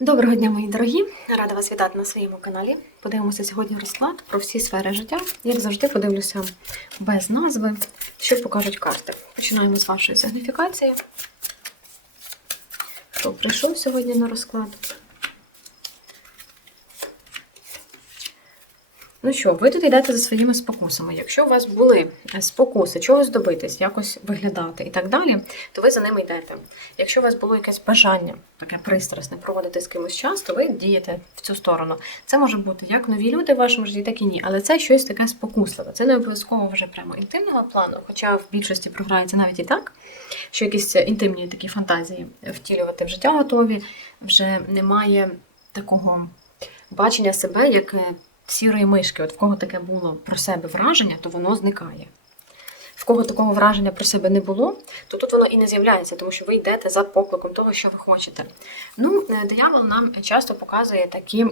Доброго дня, мої дорогі! Рада вас вітати на своєму каналі. Подивимося сьогодні розклад про всі сфери життя. Як завжди, подивлюся без назви, що покажуть карти. Починаємо з вашої сигніфікації. Хто прийшов сьогодні на розклад? Ну що, ви тут йдете за своїми спокусами. Якщо у вас були спокуси, чогось добитись, якось виглядати і так далі, то ви за ними йдете. Якщо у вас було якесь бажання, таке пристрасне, проводити з кимось час, то ви дієте в цю сторону. Це може бути як нові люди в вашому житті, так і ні. Але це щось таке спокусливе. Це не обов'язково вже прямо інтимного плану, хоча в більшості програється навіть і так, що якісь інтимні такі фантазії втілювати в життя готові, вже немає такого бачення себе як сірої мишки, от в кого таке було про себе враження, то воно зникає. В кого такого враження про себе не було, то тут воно і не з'являється, тому що ви йдете за покликом того, що ви хочете. Ну, е, диявол нам часто показує такі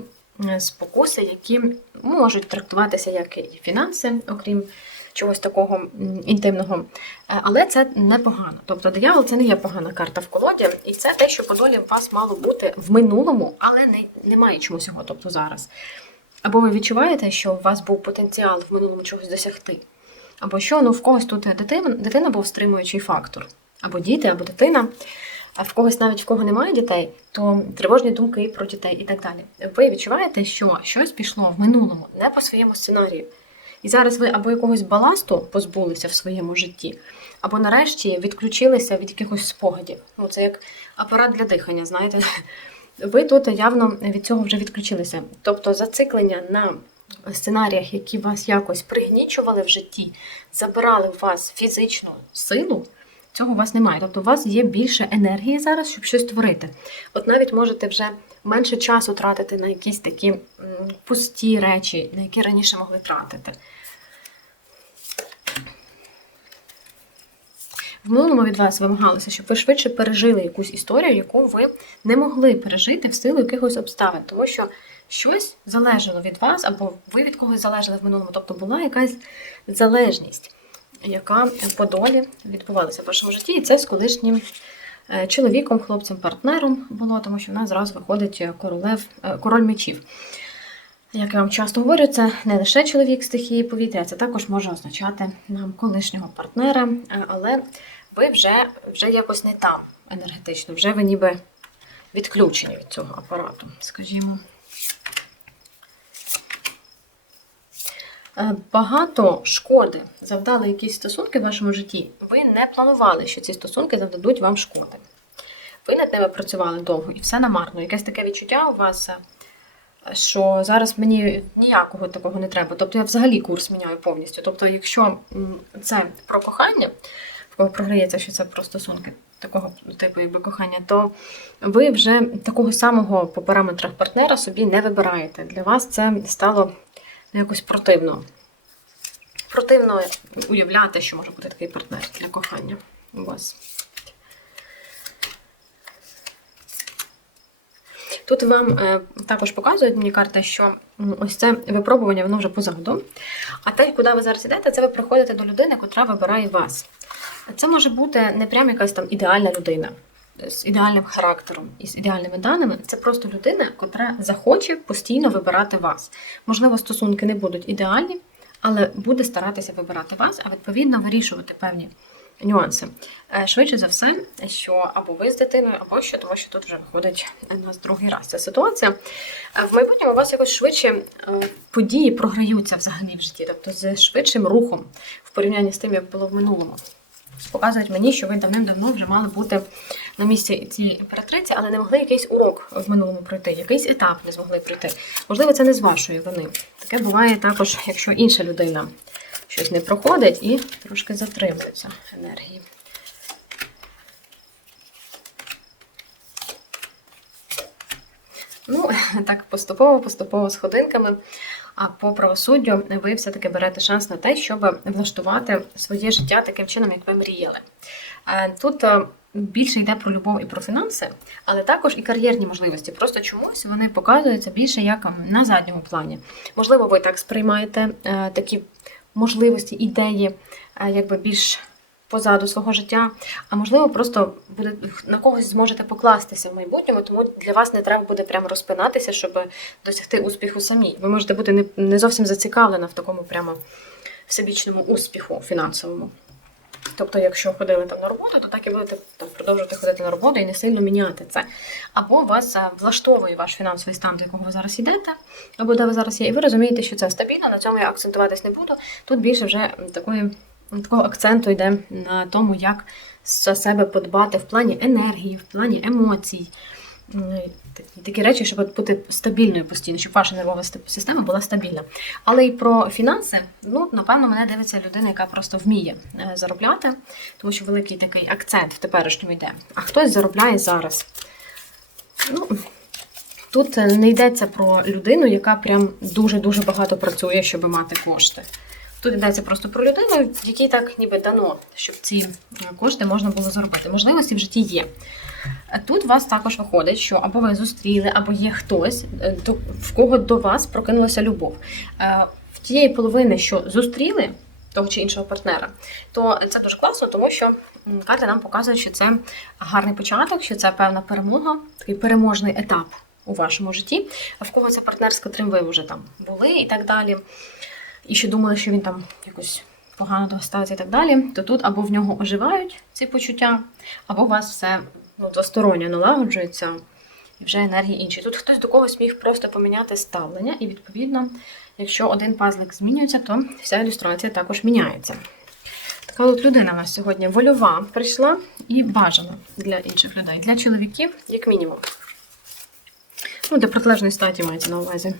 спокуси, які можуть трактуватися як і фінанси, окрім чогось такого інтимного. Е, Але це непогано. Тобто диявол це не є погана карта в колоді, і це те, що по долі у вас мало бути в минулому, але не, немає чомусь його, тобто зараз. Або ви відчуваєте, що у вас був потенціал в минулому чогось досягти. Або що ну в когось тут дитина, дитина був стримуючий фактор. Або діти, або дитина. А в когось навіть в кого немає дітей, то тривожні думки про дітей і так далі. Ви відчуваєте, що щось пішло в минулому, не по своєму сценарію. І зараз ви або якогось баласту позбулися в своєму житті, або нарешті відключилися від якихось спогадів. Ну, це як апарат для дихання, знаєте. Ви тут явно від цього вже відключилися. Тобто зациклення на сценаріях, які вас якось пригнічували в житті, забирали у вас фізичну силу, цього у вас немає. Тобто у вас є більше енергії зараз, щоб щось творити. От навіть можете вже менше часу тратити на якісь такі пусті речі, на які раніше могли тратити. В минулому від вас вимагалося, щоб ви швидше пережили якусь історію, яку ви не могли пережити в силу якихось обставин, тому що щось залежало від вас, або ви від когось залежали в минулому. Тобто була якась залежність, яка по долі відбувалася в вашому житті, і це з колишнім е, чоловіком, хлопцем, партнером було, тому що в нас зразу виходить королев, е, король мечів. Як я вам часто говорю, це не лише чоловік стихії повітря, це також може означати нам колишнього партнера, е, але ви вже вже якось не там енергетично, вже ви ніби відключені від цього апарату, скажімо. Е, Багато шкоди завдали якісь стосунки в вашому житті. Ви не планували, що ці стосунки завдадуть вам шкоди. Ви над ними працювали довго і все намарно. Якесь таке відчуття у вас, е, що зараз мені ніякого такого не треба. Тобто я взагалі курс міняю повністю. Тобто, якщо це про кохання, кого програється, що це про стосунки такого типу, якби кохання, то ви вже такого самого по параметрах партнера собі не вибираєте. Для вас це стало якось противно. Противно уявляти, що може бути такий партнер для кохання у вас. Тут вам е, також показують мені карта, що ось це випробування, воно вже позаду. А те, куди ви зараз йдете, це ви приходите до людини, яка вибирає вас. Це може бути не прям якась там ідеальна людина з ідеальним характером і з ідеальними даними. Це просто людина, яка захоче постійно вибирати вас. Можливо, стосунки не будуть ідеальні, але буде старатися вибирати вас, а відповідно вирішувати певні нюанси. Е, Швидше за все, що або ви з дитиною, або що, тому що тут вже виходить у нас другий раз ця ситуація. Е, В майбутньому у вас якось швидше е, події програються взагалі в житті, тобто з швидшим рухом в порівнянні з тим, як було в минулому. Показують мені, що ви давним-давно вже мали бути на місці цієї імператриці, але не могли якийсь урок в минулому пройти, якийсь етап не змогли пройти. Можливо, це не з вашої вини. Таке буває також, якщо інша людина щось не проходить і трошки затримується енергії. Ну, так, поступово-поступово з ходинками. А по правосуддю ви все-таки берете шанс на те, щоб влаштувати своє життя таким чином, як ви мріяли. Тут більше йде про любов і про фінанси, але також і кар'єрні можливості. Просто чомусь вони показуються більше як на задньому плані. Можливо, ви так сприймаєте такі можливості, ідеї, якби більш позаду свого життя, а можливо, просто буде на когось зможете покластися в майбутньому, тому для вас не треба буде прямо розпинатися, щоб досягти успіху самі. Ви можете бути не, не зовсім зацікавлена в такому прямо всебічному успіху фінансовому. Тобто, якщо ходили там на роботу, то так і будете там, продовжувати ходити на роботу і не сильно міняти це. Або вас влаштовує ваш фінансовий стан, до якого ви зараз йдете, або де ви зараз є, і ви розумієте, що це стабільно, на цьому я акцентуватись не буду. Тут більше вже такої, такого акценту йде на тому, як за себе подбати в плані енергії, в плані емоцій. Такі, такі речі, щоб бути стабільною постійно, щоб ваша нервова система була стабільна. Але і про фінанси, ну, напевно, мене дивиться людина, яка просто вміє е, заробляти, тому що великий такий акцент в теперішньому йде. А хтось заробляє зараз. Ну, тут не йдеться про людину, яка прям дуже-дуже багато працює, щоб мати кошти. Тут йдеться просто про людину, якій так ніби дано, щоб ці е, кошти можна було заробити. Можливості в житті є. Е, Тут у вас також виходить, що або ви зустріли, або є хтось, е, в кого до вас прокинулася любов. В тієї половини, що зустріли того чи іншого партнера, то це дуже класно, тому що м, карти нам показують, що це гарний початок, що це певна перемога, такий переможний етап у вашому житті. В кого це партнер, з котрим ви вже там були і так далі, і що думали, що він там якось погано вас ставиться і так далі, то тут або в нього оживають ці почуття, або у вас все ну, двосторонньо налагоджується, і вже енергії інші. Тут хтось до когось міг просто поміняти ставлення, і відповідно, якщо один пазлик змінюється, то вся ілюстрація також міняється. Така от людина у нас сьогодні вольова прийшла і бажана для інших людей, для чоловіків, як мінімум. Ну, для протилежної статі мається на увазі.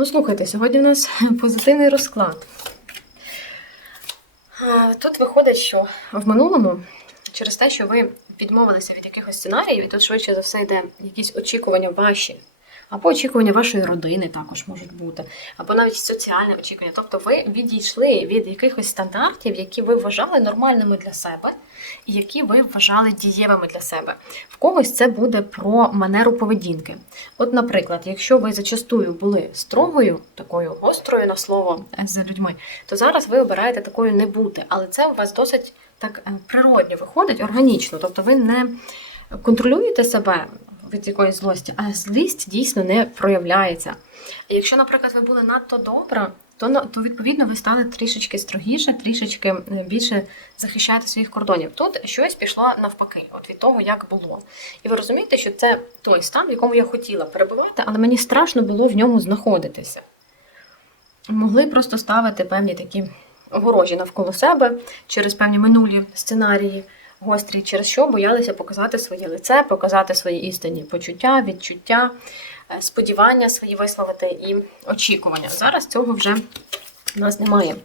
Ну, слухайте, сьогодні в нас позитивний розклад. Тут виходить, що в минулому, через те, що ви відмовилися від якихось сценаріїв, і тут швидше за все йде якісь очікування ваші, або очікування вашої родини також можуть бути, або навіть соціальне очікування. Тобто ви відійшли від якихось стандартів, які ви вважали нормальними для себе, і які ви вважали дієвими для себе. В когось це буде про манеру поведінки. От, наприклад, якщо ви зачастую були строгою, такою гострою на слово е, з людьми, то зараз ви обираєте такою не бути, але це у вас досить так е, природньо виходить, органічно. Тобто ви не контролюєте себе від якоїсь злості, а злість дійсно не проявляється. Якщо, наприклад, ви були надто добра, то, то відповідно ви стали трішечки строгіше, трішечки е, більше захищаєте своїх кордонів. Тут щось пішло навпаки, от від того, як було. І ви розумієте, що це той стан, в якому я хотіла перебувати, але мені страшно було в ньому знаходитися. Могли просто ставити певні такі огорожі навколо себе через певні минулі сценарії гострі, через що боялися показати своє лице, показати свої істинні почуття, відчуття, е, сподівання свої висловити і очікування. Зараз цього вже у нас немає.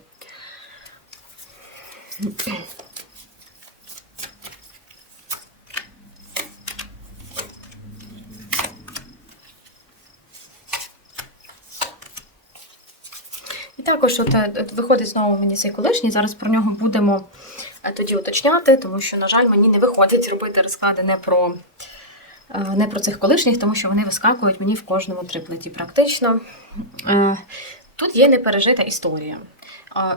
І також от, е, виходить знову мені цей колишній. Зараз про нього будемо тоді уточняти, тому що, на жаль, мені не виходить робити розклади не про, е, не про цих колишніх, тому що вони вискакують мені в кожному триплеті практично. Е, Тут є непережита історія.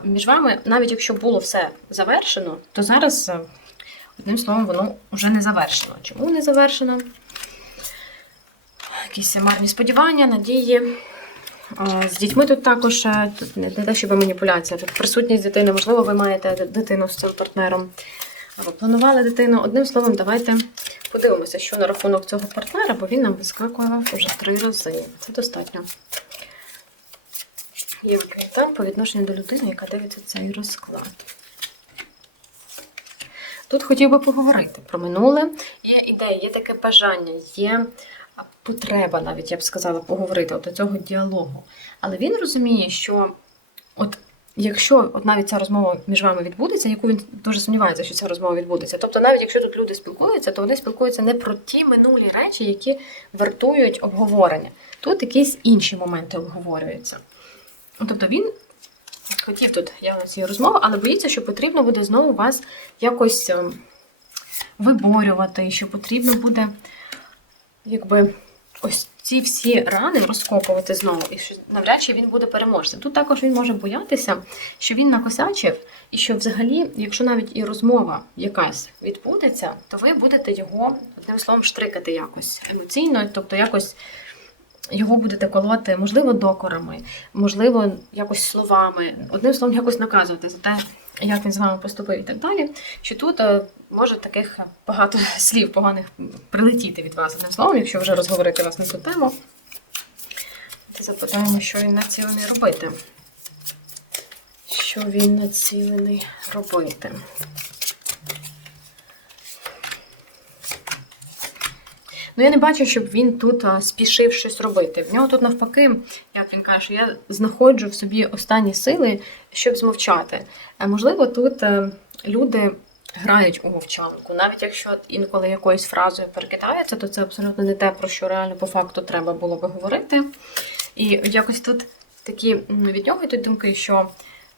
Між вами, навіть якщо було все завершено, то зараз, е, одним словом, воно вже не завершено. Чому не завершено? Якісь марні сподівання, надії. З дітьми тут також е, тут не те, щоб маніпуляція, тут присутність дитини. Можливо, ви маєте дитину з цим партнером. Або планували дитину. Одним словом, давайте подивимося, що на рахунок цього партнера, бо він нам вискакував вже три рази. Це достатньо. Є питань по відношенню до людини, яка дивиться цей розклад. Тут хотів би поговорити про минуле. Є ідея, є таке бажання, є потреба, навіть я б сказала, поговорити от до цього діалогу. Але він розуміє, що от якщо от навіть ця розмова між вами відбудеться, яку він дуже сумнівається, що ця розмова відбудеться. Тобто, навіть якщо тут люди спілкуються, то вони спілкуються не про ті минулі речі, які вартують обговорення. Тут якісь інші моменти обговорюються. Ну, Тобто він хотів тут явно цієї розмови, але боїться, що потрібно буде знову вас якось ем, виборювати, що потрібно буде якби ось ці всі рани розкопувати знову, і навряд чи він буде переможцем. Тут також він може боятися, що він накосячив, і що взагалі, якщо навіть і розмова якась відбудеться, то ви будете його одним словом штрикати якось емоційно, тобто якось. Його будете колоти, можливо, докорами, можливо, якось словами, одним словом, якось наказувати за те, як він з вами поступив і так далі. Що тут е, може таких багато слів поганих прилетіти від вас одним словом, якщо вже розговорити вас на цю тему. Давайте запитаємо, що він націлений робити. Що він націлений робити? Ну, я не бачу, щоб він тут спішив щось робити. В нього тут навпаки, як він каже, я знаходжу в собі останні сили, щоб змовчати. А, можливо, тут е, люди грають у мовчанку. Навіть якщо інколи якоюсь фразою перекидається, то це абсолютно не те, про що реально по факту треба було би говорити. І якось тут такі від нього йдуть думки, що.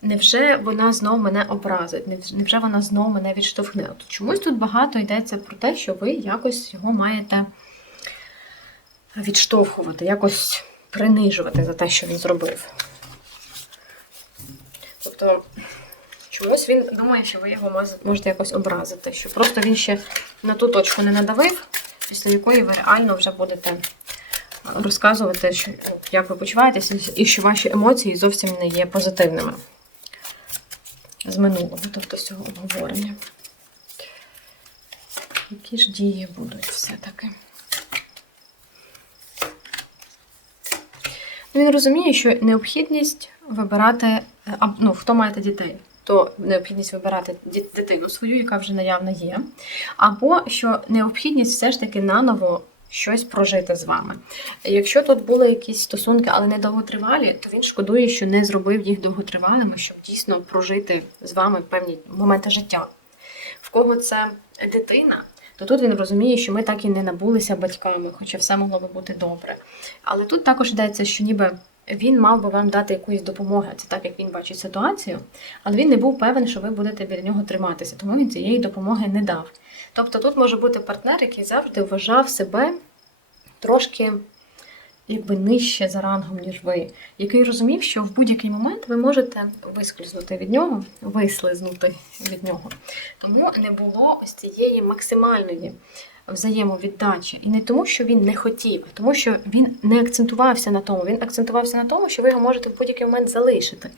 Невже вона знов мене образить? Невже вона знов мене відштовхне? От чомусь тут багато йдеться про те, що ви якось його маєте відштовхувати, якось принижувати за те, що він зробив. Тобто, чомусь він думає, що ви його можете якось образити, що просто він ще на ту точку не надавив, після якої ви реально вже будете розказувати, що, як ви почуваєтеся, і що ваші емоції зовсім не є позитивними з минулого, тобто з цього обговорення. Які ж дії будуть все-таки? Він розуміє, що необхідність вибирати, е, ну, хто маєте дітей, то необхідність вибирати дитину свою, яка вже наявно є, або що необхідність все ж таки наново щось прожити з вами. Якщо тут були якісь стосунки, але не довготривалі, то він шкодує, що не зробив їх довготривалими, щоб дійсно прожити з вами певні моменти життя. В кого це дитина, то тут він розуміє, що ми так і не набулися батьками, хоча все могло би бути добре. Але тут також йдеться, що ніби він мав би вам дати якусь допомогу, це так як він бачить ситуацію, але він не був певен, що ви будете біля нього триматися, тому він цієї допомоги не дав. Тобто тут може бути партнер, який завжди вважав себе трошки якби нижче за рангом, ніж ви, який розумів, що в будь-який момент ви можете вискользнути від нього, вислизнути від нього. Тому не було ось цієї максимальної взаємовіддачі. І не тому, що він не хотів, а тому, що він не акцентувався на тому. Він акцентувався на тому, що ви його можете в будь-який момент залишити.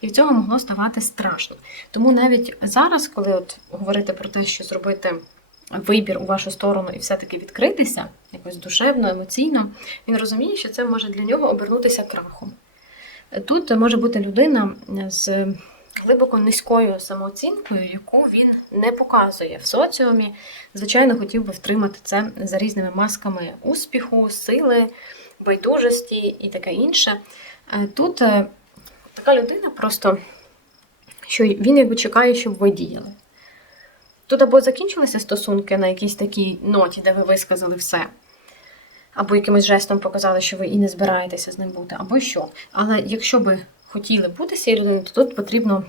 І в цього могло ставати страшно. Тому навіть зараз, коли от говорити про те, що зробити вибір у вашу сторону і все-таки відкритися, якось душевно, емоційно, він розуміє, що це може для нього обернутися крахом. Тут може бути людина з глибоко низькою самооцінкою, яку він не показує в соціумі. Звичайно, хотів би втримати це за різними масками успіху, сили, байдужості і таке інше. Е, Тут е, така людина просто, що він якби чекає, щоб ви діяли. Тут або закінчилися стосунки на якійсь такій ноті, де ви висказали все, або якимось жестом показали, що ви і не збираєтеся з ним бути, або що. Але якщо би хотіли бути цією людиною, то тут потрібно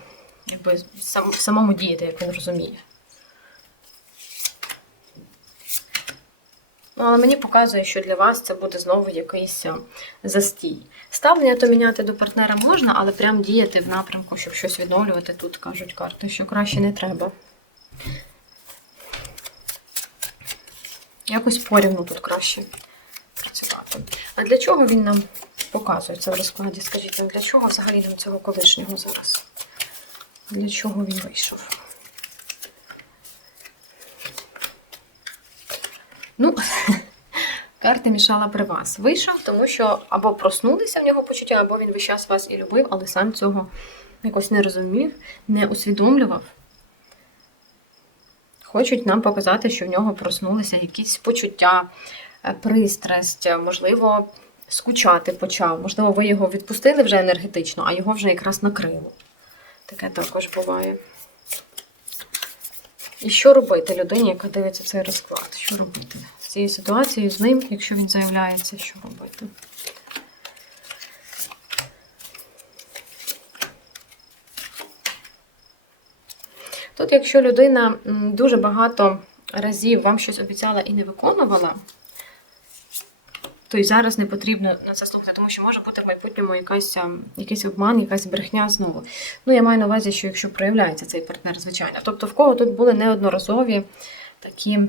якби, сам, самому діяти, як він розуміє. Ну, але мені показує, що для вас це буде знову якийсь застій. Ставлення то міняти до партнера можна, але прям діяти в напрямку, щоб щось відновлювати, тут кажуть карти, що краще не треба. Якось порівну тут краще працювати. А для чого він нам показує це в розкладі? Скажіть нам, для чого взагалі нам цього колишнього зараз? Для чого він вийшов? Ну, карти мішала при вас. Вийшов, тому що або проснулися в нього почуття, або він весь час вас і любив, але сам цього якось не розумів, не усвідомлював. Хочуть нам показати, що в нього проснулися якісь почуття, е, пристрасть, е, можливо, скучати почав. Можливо, ви його відпустили вже енергетично, а його вже якраз накрило. Таке також буває. І що робити людині, яка дивиться цей розклад? Що робити з цією ситуацією з ним, якщо він заявляється, що робити? Тут, якщо людина дуже багато разів вам щось обіцяла і не виконувала, то й зараз не потрібно на це слухати, тому що може бути в майбутньому якась, якийсь обман, якась брехня знову. Ну, я маю на увазі, що якщо проявляється цей партнер, звичайно. Тобто, в кого тут були неодноразові такі,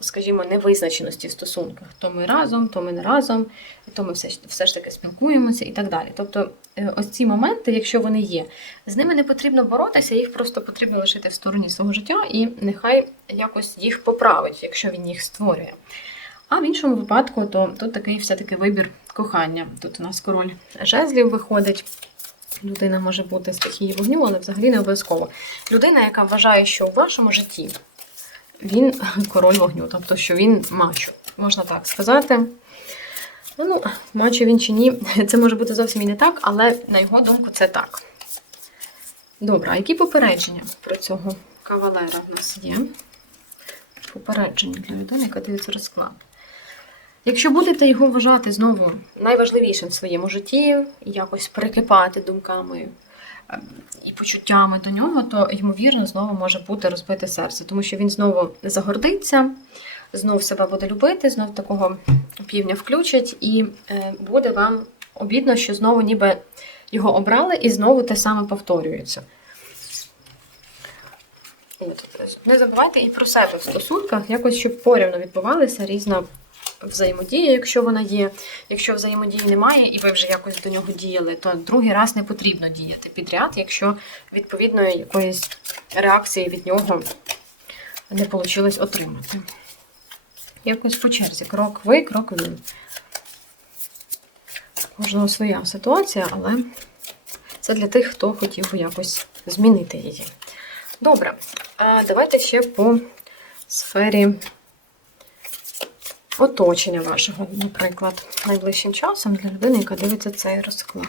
скажімо, невизначеності в стосунках. То ми разом, то ми не разом, то ми все, ж- все ж таки спілкуємося і так далі. Тобто, е, ось ці моменти, якщо вони є, з ними не потрібно боротися, їх просто потрібно лишити в стороні свого життя і нехай якось їх поправить, якщо він їх створює. А в іншому випадку, то тут такий все-таки вибір кохання. Тут у нас король жезлів виходить. Людина може бути стихії вогню, але взагалі не обов'язково. Людина, яка вважає, що у вашому житті він король вогню, тобто, що він мачо, можна так сказати. Ну, мачо він чи ні, це може бути зовсім і не так, але на його думку це так. Добре, а які попередження про цього кавалера в нас є? Попередження для людини, яка дивиться розклад. Якщо будете його вважати знову найважливішим в своєму житті, якось перекипати думками і почуттями до нього, то ймовірно знову може бути розбите серце, тому що він знову загордиться, знов себе буде любити, знов такого півня включить, і е, буде вам обідно, що знову ніби його обрали, і знову те саме повторюється. Не забувайте і про себе в стосунках, якось щоб порівно відбувалася різна взаємодія, якщо вона є. Якщо взаємодії немає, і ви вже якось до нього діяли, то другий раз не потрібно діяти підряд, якщо відповідної якоїсь реакції від нього не вийшло отримати. Якось по черзі. Крок ви, крок він. Кожного своя ситуація, але це для тих, хто хотів би якось змінити її. Добре, давайте ще по сфері оточення вашого, наприклад, найближчим часом для людини, яка дивиться цей розклад.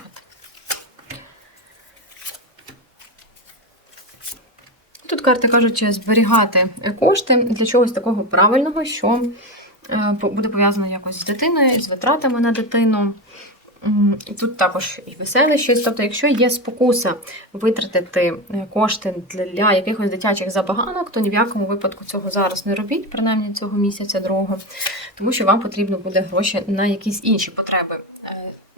Тут карти кажуть, зберігати кошти для чогось такого правильного, що е, буде пов'язано якось з дитиною, з витратами на дитину. Тут також і веселе щось. Тобто, якщо є спокуса витратити е, кошти для якихось дитячих забаганок, то ні в якому випадку цього зараз не робіть, принаймні цього місяця другого, тому що вам потрібно буде гроші на якісь інші потреби е,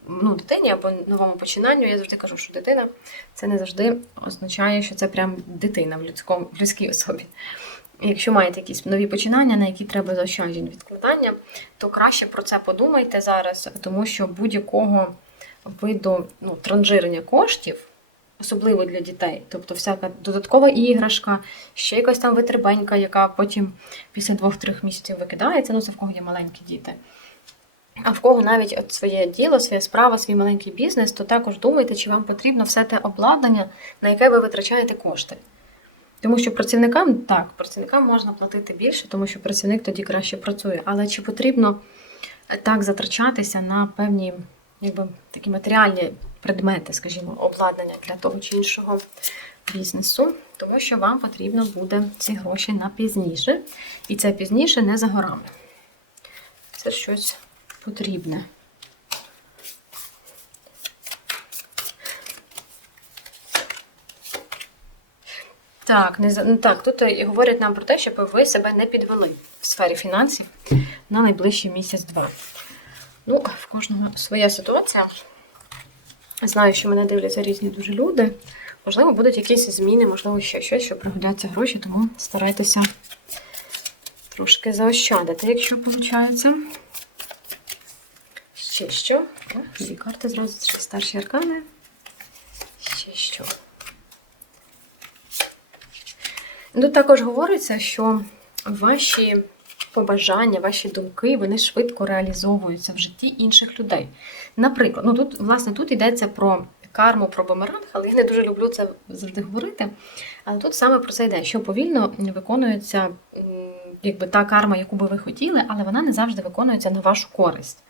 ну, дитині або новому починанню. Я завжди кажу, що дитина це не завжди означає, що це прям дитина в людському в людській особі. Якщо маєте якісь нові починання, на які треба заощаджень відкладання, то краще про це подумайте зараз, тому що будь-якого виду ну, транжирення коштів, особливо для дітей, тобто всяка додаткова іграшка, ще якась там витребенька, яка потім після двох-трьох місяців викидається, ну це в кого є маленькі діти. А в кого навіть от своє діло, своя справа, свій маленький бізнес, то також думайте, чи вам потрібно все те обладнання, на яке ви витрачаєте кошти. Тому що працівникам так, працівникам можна платити більше, тому що працівник тоді краще працює. Але чи потрібно так затрачатися на певні якби, такі матеріальні предмети, скажімо, обладнання для того чи іншого бізнесу, тому що вам потрібно буде ці гроші на пізніше, і це пізніше не за горами. Це щось потрібне. Так, не ну, так, тут і говорять нам про те, щоб ви себе не підвели в сфері фінансів на найближчий місяць-два. Ну, в кожного своя ситуація. Знаю, що мене дивляться різні дуже люди. Можливо, будуть якісь зміни, можливо, ще щось, що пригодяться гроші, тому старайтеся трошки заощадити, якщо виходить. Ще що? О, дві карти зразу старші аркани. Ще що? Тут також говориться, що ваші побажання, ваші думки, вони швидко реалізовуються в житті інших людей. Наприклад, ну тут, власне, тут йдеться про карму, про бумеранг, але я не дуже люблю це завжди говорити. Але тут саме про це йде, що повільно виконується якби та карма, яку би ви хотіли, але вона не завжди виконується на вашу користь.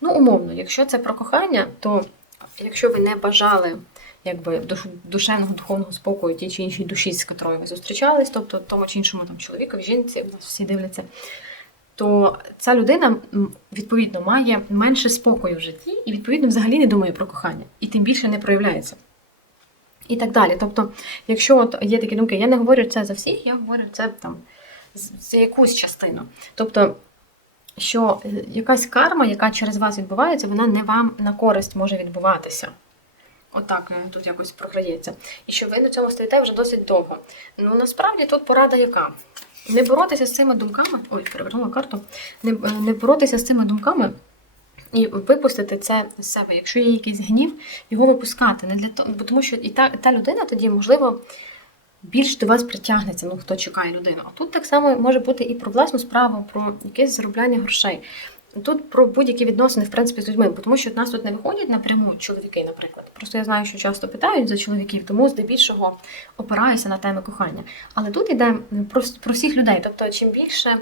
Ну, умовно, якщо це про кохання, то якщо ви не бажали якби душевного духовного спокою тій чи іншій душі, з котрою ви зустрічались, тобто тому чи іншому там чоловікові, жінці, у нас всі дивляться, то ця людина відповідно має менше спокою в житті і відповідно взагалі не думає про кохання, і тим більше не проявляється. І так далі. Тобто, якщо от є такі думки, я не говорю це за всіх, я говорю це там за якусь частину. Тобто що е, якась карма, яка через вас відбувається, вона не вам на користь може відбуватися. Отак е, тут якось програється. І що ви на цьому стоїте вже досить довго. Ну насправді тут порада яка? Не боротися з цими думками. Ой, перевернула карту. Не, е, не боротися з цими думками і випустити це з себе. Якщо є якийсь гнів, його випускати. Не для того, бо тому що і та, та людина тоді, можливо, більш до вас притягнеться, ну хто чекає людину. А тут так само може бути і про власну справу, про якесь заробляння грошей. Тут про будь-які відносини, в принципі, з людьми, тому що нас тут не виходять напряму чоловіки, наприклад. Просто я знаю, що часто питають за чоловіків, тому здебільшого опираюся на теми кохання. Але тут йде про, про всіх людей. Тобто, чим більше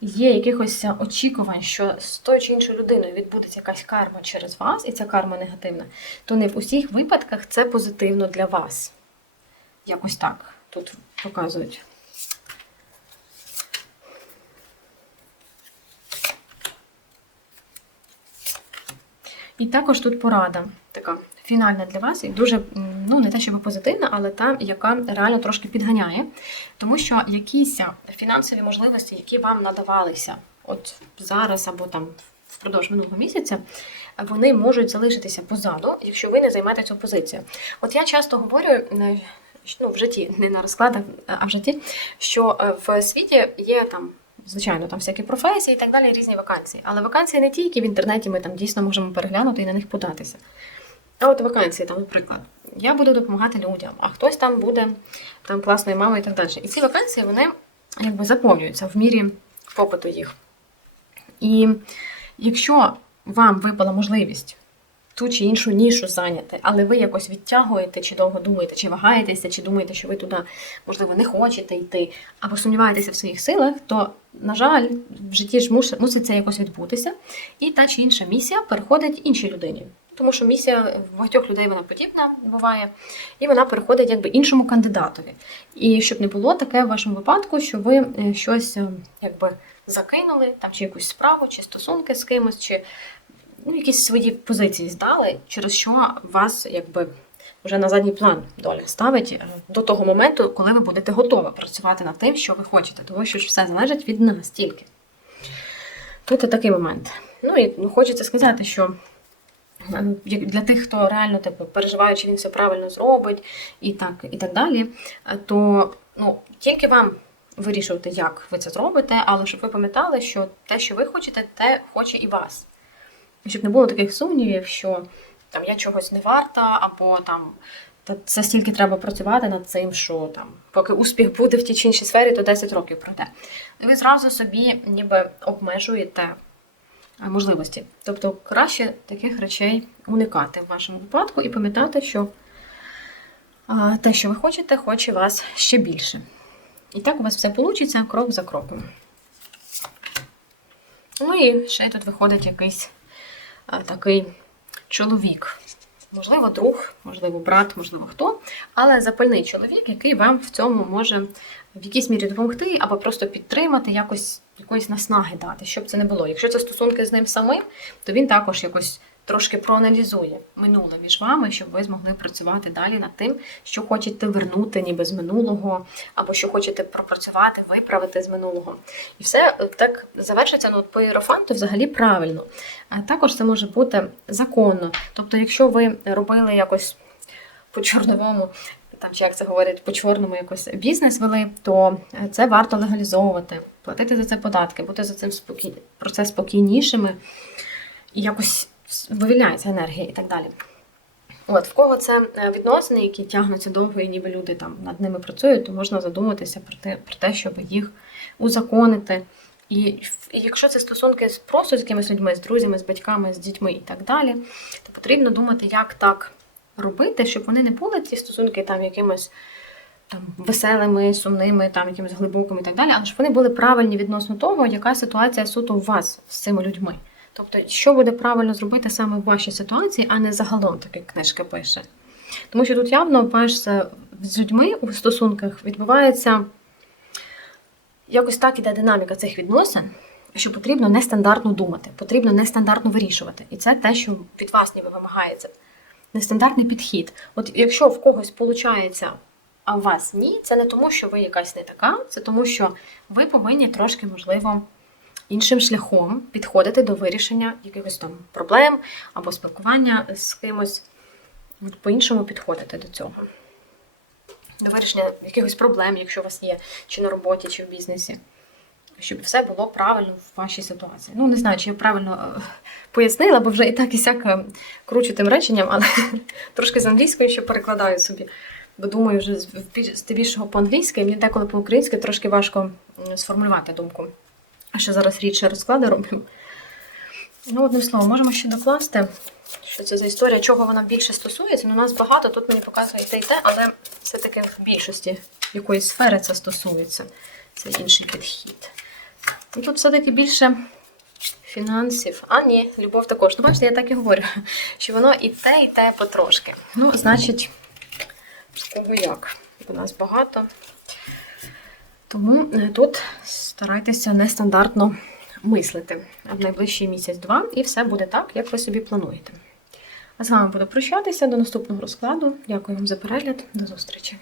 є якихось очікувань, що з тою чи іншою людиною відбудеться якась карма через вас, і ця карма негативна, то не в усіх випадках це позитивно для вас. Якось так тут показують. І також тут порада така фінальна для вас, і дуже, ну не те, щоб позитивна, але та, яка реально трошки підганяє. Тому що якісь фінансові можливості, які вам надавалися от зараз або там впродовж минулого місяця, вони можуть залишитися позаду, якщо ви не займете цю позицію. От я часто говорю. Ну, в житті, не на розкладах, а в житті, що е, в світі є там Звичайно, там всякі професії і так далі, різні вакансії. Але вакансії не ті, які в інтернеті ми там дійсно можемо переглянути і на них податися. А от вакансії, там, наприклад, я буду допомагати людям, а хтось там буде там класною мамою і так далі. І ці вакансії вони якби заповнюються в мірі попиту їх. І якщо вам випала можливість ту чи іншу нішу зайняти, але ви якось відтягуєте, чи довго думаєте, чи вагаєтеся, чи думаєте, що ви туди, можливо, не хочете йти, або сумніваєтеся в своїх силах, то, на жаль, в житті ж мусить це якось відбутися, і та чи інша місія переходить іншій людині. Тому що місія багатьох людей вона подібна буває, і вона переходить якби іншому кандидатові. І щоб не було таке в вашому випадку, що ви е, щось е, якби закинули, там чи якусь справу, чи стосунки з кимось, чи ну, якісь свої позиції здали, через що вас якби вже на задній план доля ставить е, до того моменту, коли ви будете готові працювати над тим, що ви хочете, тому що все залежить від нас тільки. Тут і такий момент. Ну і ну, хочеться сказати, що е, для тих, хто реально типу, переживає, чи він все правильно зробить, і так, і так далі, е, то ну, тільки вам вирішувати, як ви це зробите, але щоб ви пам'ятали, що те, що ви хочете, те хоче і вас. Щоб не було таких сумнівів, що там я чогось не варта, або там це стільки треба працювати над цим, що там, поки успіх буде в тій чи іншій сфері, то 10 років пройде. І ви зразу собі ніби обмежуєте е, можливості. Тобто краще таких речей уникати в вашому випадку і пам'ятати, що те, що ви хочете, хоче вас ще більше. І так у вас все вийде крок за кроком. Ну і ще тут виходить якийсь такий чоловік. Можливо, друг, можливо, брат, можливо, хто, але запальний чоловік, який вам в цьому може в якійсь мірі допомогти, або просто підтримати, якось якоїсь наснаги дати, щоб це не було. Якщо це стосунки з ним самим, то він також якось трошки проаналізує минуле між вами, щоб ви змогли працювати далі над тим, що хочете вернути ніби з минулого, або що хочете пропрацювати, виправити з минулого. І все е, так завершиться ну, по іерофанту взагалі правильно. А також це може бути законно. Тобто, якщо ви робили якось по чорновому, там чи як це говорять, по чорному якось бізнес вели, то е, це варто легалізовувати, платити за це податки, бути за цим спокій... про це спокійнішими і якось вивільняється енергія і так далі. От, в кого це е, відносини, які тягнуться довго, і ніби люди там над ними працюють, то можна задуматися про те, про те щоб їх узаконити. І, якщо це стосунки з просто з якимись людьми, з друзями, з батьками, з дітьми і так далі, то потрібно думати, як так робити, щоб вони не були ці стосунки там якимось там веселими, сумними, там якимось глибокими і так далі, але щоб вони були правильні відносно того, яка ситуація суто у вас з цими людьми. Тобто, що буде правильно зробити саме в вашій ситуації, а не загалом, так як книжка пише. Тому що тут явно перш з людьми у стосунках відбувається якось так іде динаміка цих відносин, що потрібно нестандартно думати, потрібно нестандартно вирішувати. І це те, що від вас ніби вимагається. Нестандартний підхід. От якщо в когось виходить, а у вас ні, це не тому, що ви якась не така, це тому, що ви повинні трошки, можливо, іншим шляхом підходити до вирішення якихось там проблем або спілкування з кимось. По-іншому підходити до цього. До вирішення якихось проблем, якщо у вас є, чи на роботі, чи в бізнесі. Щоб все було правильно в вашій ситуації. Ну, не знаю, чи я правильно е, пояснила, бо вже і так і сяк е, кручу тим реченням, але трошки з англійської ще перекладаю собі. Бо думаю, вже здебільшого по-англійськи, мені деколи по-українськи трошки важко сформулювати думку. А ще зараз рідше розклади роблю. Ну, одним словом, можемо ще докласти, що це за історія, чого вона більше стосується. Ну, нас багато, тут мені показує і те, і те, але все-таки в більшості якоїсь сфери це стосується. Це інший підхід. Ну, тут все-таки більше фінансів. А, ні, любов також. Ну, бачите, я так і говорю, що воно і те, і те потрошки. Ну, значить, з кого як. У нас багато. Тому е, тут старайтеся нестандартно мислити в найближчий місяць-два, і все буде так, як ви собі плануєте. А з вами буду прощатися до наступного розкладу. Дякую вам за перегляд. До зустрічі!